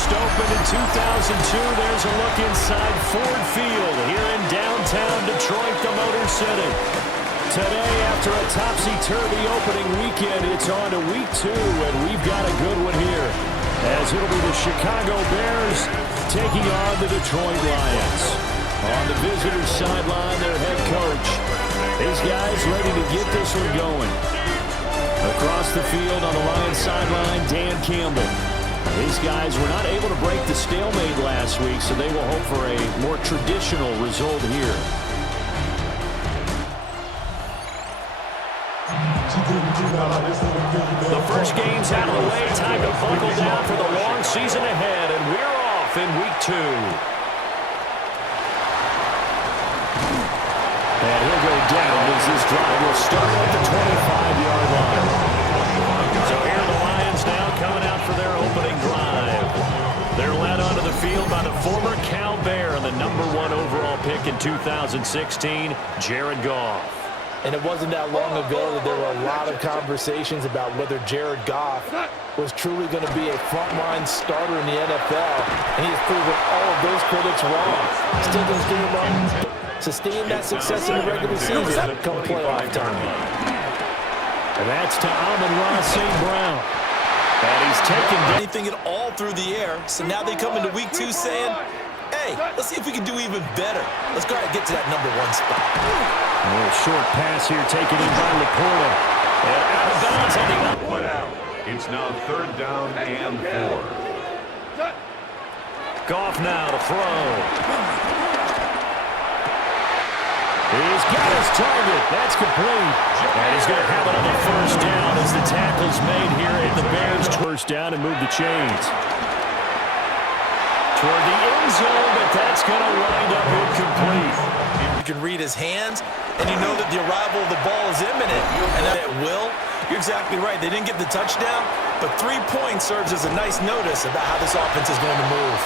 first opened in 2002. There's a look inside Ford Field here in downtown Detroit, the Motor City. Today, after a topsy-turvy opening weekend, it's on to week 2, and we've got a good one here, as it'll be the Chicago Bears taking on the Detroit Lions. On the visitor's sideline, their head coach. These guys ready to get this one going. Across the field on the Lions sideline, Dan Campbell. These guys were not able to break the stalemate last week, so they will hope for a more traditional result here. The first game's out of the way. Time to buckle down for the long season ahead, and we're off in week 2. And he'll go down as this drive will start at the 25-yard line. So here are the Lions now coming out for their opening drive. They're led onto the field by the former Cal Bear and the #1 overall pick in 2016, Jared Goff. And it wasn't that long ago that there were a lot of conversations about whether Jared Goff was truly going to be a frontline starter in the NFL. And he's proven all of those critics wrong. Still going to sustain that success in the regular season come playoff time. And that's to Amon-Ra St. Brown. And he's taken anything at all through the air. So now they come into week 2 saying, hey, let's see if we can do even better. Let's go ahead and get to that #1 spot. A little short pass here taken in by Laporta. And out of bounds on the put out. It's now 3rd down and 4. Goff now to throw. He's got his target. That's complete. And he's going to have another first down as the tackle's made here at the Bears. First down and move the chains. Toward the end zone, but that's going to wind up incomplete. You can read his hands, and you know that the arrival of the ball is imminent, and that it will. You're exactly right. They didn't get the touchdown, but 3 points serves as a nice notice about how this offense is going to move.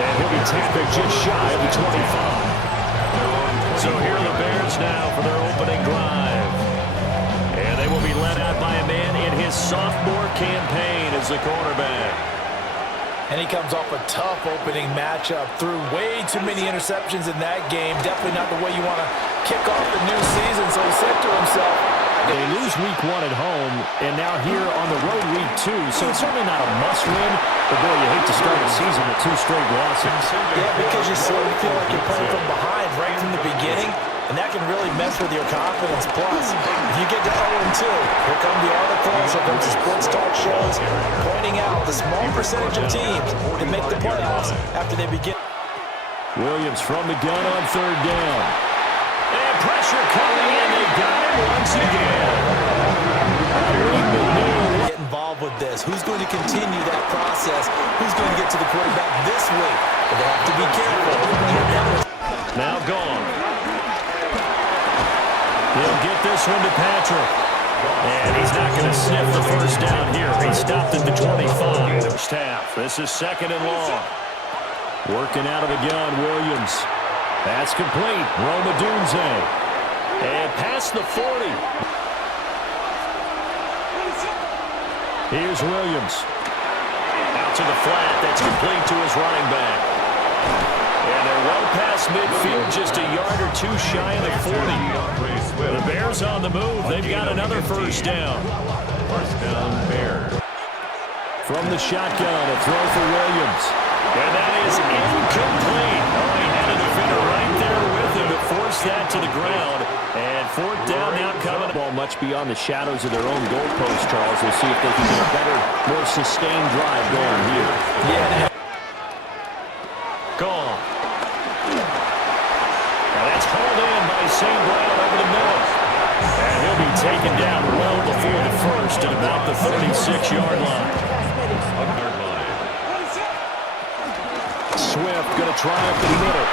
And he'll be tackled just shy of the 25. So here are the Bears now for their opening drive. And they will be led out by a man in his sophomore campaign as the quarterback. And he comes off a tough opening matchup. Threw way too many interceptions in that game. Definitely not the way you want to kick off the new season. So he said to himself, they lose week 1 at home, and now here on the road week 2. So it's certainly not a must-win. But, boy, you hate to start a season with 2 straight losses. Yeah, because you sort of feel like you're playing from behind right from the beginning. And that can really mess with your confidence. Plus, if you get to 0-2, here come the articles, here comes the sports talk shows pointing out the small percentage of teams that make the playoffs after they begin. Williams from the gun on 3rd down. And pressure coming in. They got him once again. Get involved with this. Who's going to continue that process? Who's going to get to the quarterback this week? But they have to be careful. Now gone. He'll get this one to Patrick. And he's not going to sniff the first down here. He stopped at the 25. First half. This is 2nd and long. Working out of the gun, Williams. That's complete. Roma Dunze. And past the 40. Here's Williams. Out to the flat. That's complete to his running back. And they're well past midfield, just a yard or 2 shy of the 40. The Bears on the move. They've got another first down. First down, Bears. From the shotgun, a throw for Williams. And that is incomplete. Oh, he had a defender right there with him to force that to the ground. And 4th down now coming. Ball much beyond the shadows of their own goalpost, Charles. We'll see if they can get a better, more sustained drive going here. Yeah. Gone. Now that's hauled in by St. Brown over the middle. And he'll be taken down well before the first at about the 36-yard line. Swift going to try up the middle.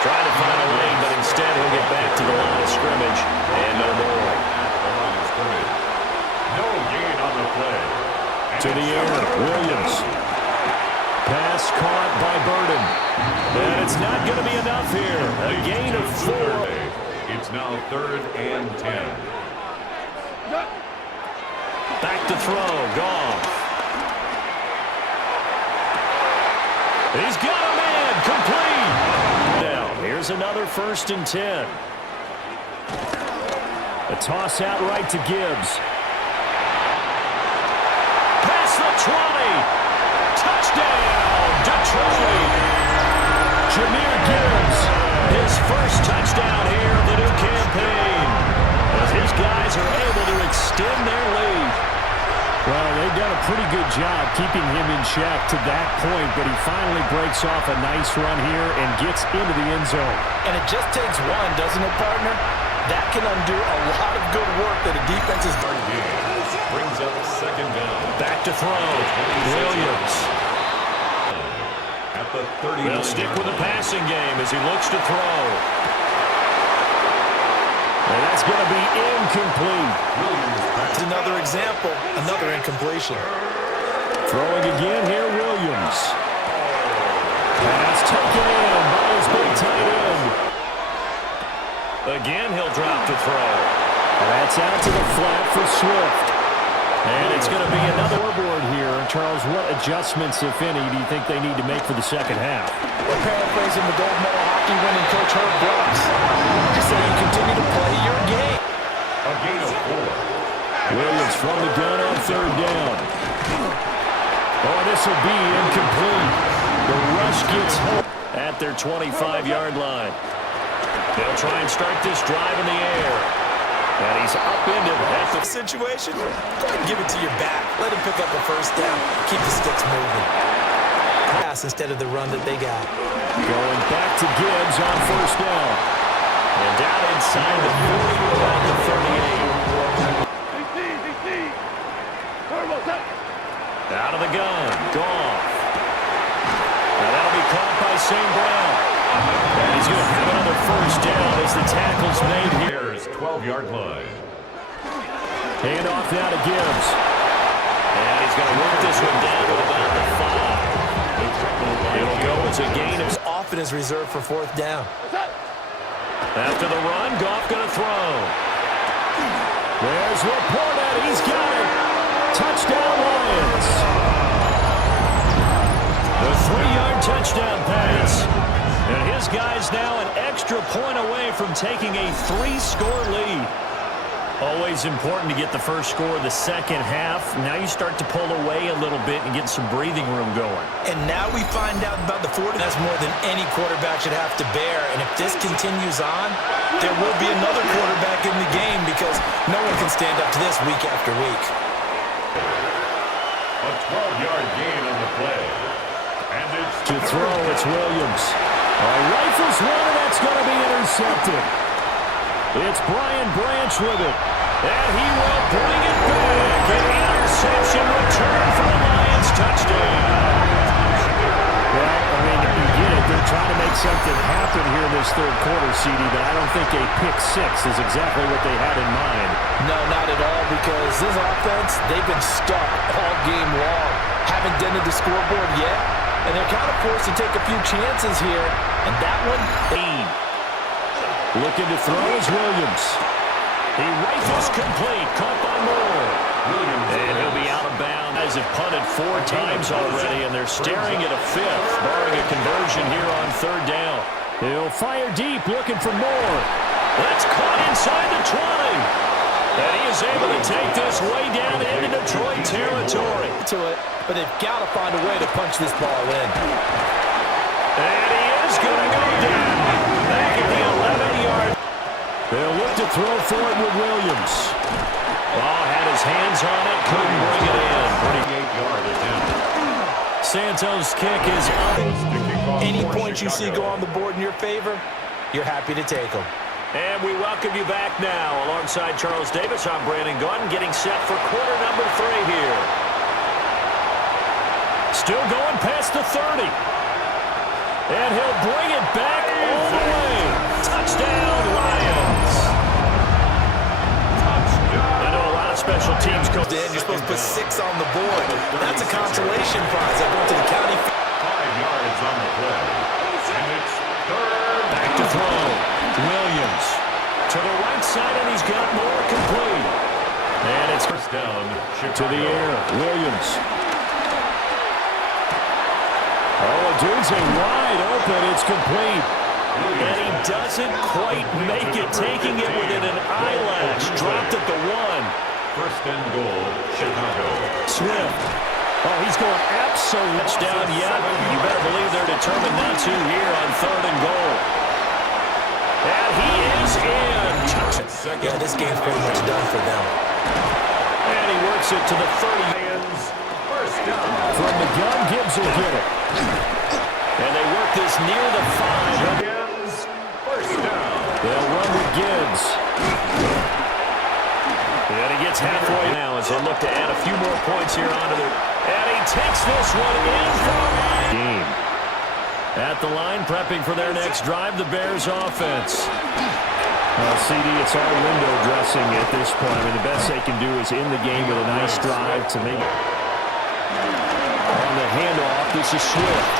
Trying to find a lane, but instead he'll get back to the line of scrimmage. And no more. No gain on the play. To the air, Williams. Pass caught by Burden. And it's not going to be enough here. A gain of 4. It's now 3rd and 10. Back to throw. Goff. He's got a man. Complete. Now, here's another 1st and 10. A toss out right to Gibbs. Past the 20. Touchdown, Detroit. Jahmyr Gibbs, his first touchdown here of the new campaign, as his guys are able to extend their lead. Well, they've done a pretty good job keeping him in check to that point, but he finally breaks off a nice run here and gets into the end zone. And it just takes one, doesn't it, partner? That can undo a lot of good work that a defense has done. Brings up 2nd down. Back to throw. Williams. At the 30. They'll stick with the passing game as he looks to throw. And that's going to be incomplete. It's another example, another incompletion. Throwing again here, Williams. Pass taken in by his big tight end. Again, he'll drop to throw. And that's out to the flat for Swift. And it's going to be another scoreboard here. Charles, what adjustments, if any, do you think they need to make for the second half? We're paraphrasing the gold medal hockey winning coach Herb Brooks. Just say you continue to play your game. A gain of 4. Williams from the gun on 3rd down. Oh, this will be incomplete. The rush gets home at their 25-yard line. They'll try and start this drive in the air. And he's upended at the Situation, go ahead and give it to your back. Let him pick up a 1st down. Keep the sticks moving. Pass instead of the run that they got. going back to Gibbs on 1st down. And down inside the 40, about the 38. Out of the gun, Goff. Now that'll be caught by St. Brown. And he's going to have another 1st down as the tackle's made here. 12-yard line. Hand off now to Gibbs. And he's going to work this one down to about the 5. It'll go as a gain of... Often is reserved for 4th down. After the run, Goff going to throw. There's Laporta. He's got it. Touchdown, Lions. The 3-yard touchdown pass. And his guys now an extra point away from taking a 3-score lead. Always important to get the first score of the second half. Now you start to pull away a little bit and get some breathing room going. And now we find out about the 40. That's more than any quarterback should have to bear. And if this continues on, there will be another quarterback in the game because no one can stand up to this week after week. A 12-yard gain on the play. And it's To throw, it's Williams. Rifles one, and that's going to be intercepted. It's Brian Branch with it. And he will bring it back. An interception return for the Lions. Touchdown. Well, I mean, you get it. They're trying to make something happen here in this 3rd quarter, CD, but I don't think a pick 6 is exactly what they had in mind. No, not at all, because this offense, they've been stuck all game long. Haven't dented the scoreboard yet, and they're kind of forced to take a few chances here. And that one, looking to throw is Williams. He rifles complete, caught by Moore. And he'll be out of bounds. Guys have punted 4 times already, and they're staring at a 5th, barring a conversion here on 3rd down. He'll fire deep, looking for Moore. That's caught inside the 20. And he is able to take this way down into Detroit territory. to it, but they've got to find a way to punch this ball in. And he is going to go down. Back at the 11-yard. They'll look to throw for it with Williams. Oh, had his hands on it, couldn't bring it in. 38-yard attempt. Santos' kick is up. Any points you see go on the board in your favor, you're happy to take them. And we welcome you back now. Alongside Charles Davis, I'm Brandon Gunn, getting set for quarter number 3 here. Still going past the 30. And he'll bring it back all the way. Touchdown, Lions. I know a lot of special teams coaches. Dan, you're supposed to put 6 on the board. That's a consolation prize. I go to the county. 5 yards on the play. And it's 3rd. Back to throw. Williams to the right side, and he's got more complete. And it's First down, Chicago. to the air. Williams. Oh, Dude's wide open. It's complete. And he doesn't quite make it, taking it within an eyelash. Dropped at the 1. First and goal, Chicago. Swift. Oh, he's going absolutely down yet. You better believe they're determined not to here on 3rd and goal. And he is in. Yeah, this game's pretty much done for them. And he works it to the 30. First down. From the gun, Gibbs will get it. And they work this near the 5. First down. They'll run with Gibbs. And he gets halfway now as they look to add a few more points here onto the... And he takes this one in for a game. At the line, prepping for their next drive, the Bears offense. Well, CD, it's all window dressing at this point. I mean, the best they can do is in the game with a nice drive to make it. On the handoff, this is Swift.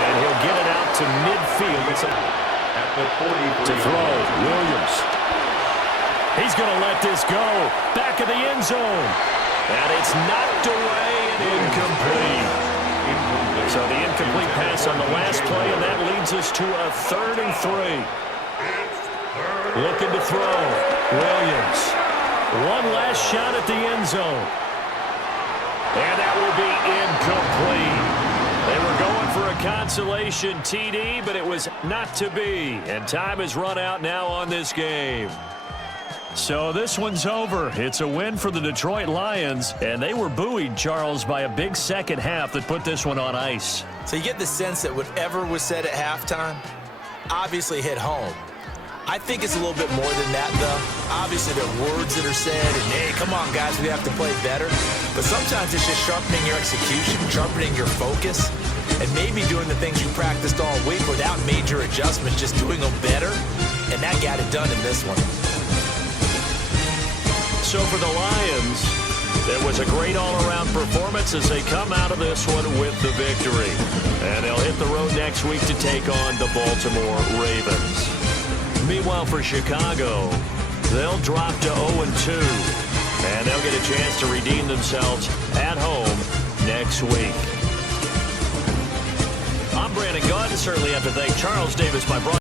And he'll get it out to midfield. It's At the 40. to throw, Williams. He's going to let this go. Back of the end zone. And it's knocked away and incomplete. So the incomplete pass on the last play, and that leads us to a 3rd and 3. Looking to throw. Williams. One last shot at the end zone. And that will be incomplete. They were going for a consolation TD, but it was not to be. And time has run out now on this game. So this one's over. It's a win for the Detroit Lions, and they were buoyed, Charles, by a big second half that put this one on ice. So you get the sense that whatever was said at halftime obviously hit home. I think it's a little bit more than that, though. Obviously, there are words that are said, and, hey, come on, guys, we have to play better. But sometimes it's just sharpening your execution, sharpening your focus, and maybe doing the things you practiced all week without major adjustments, just doing them better. And that got it done in this one. So for the Lions, there was a great all-around performance as they come out of this one with the victory. And they'll hit the road next week to take on the Baltimore Ravens. Meanwhile, for Chicago, they'll drop to 0-2. And they'll get a chance to redeem themselves at home next week. I'm Brandon Gunn. Certainly have to thank Charles Davis, my brother.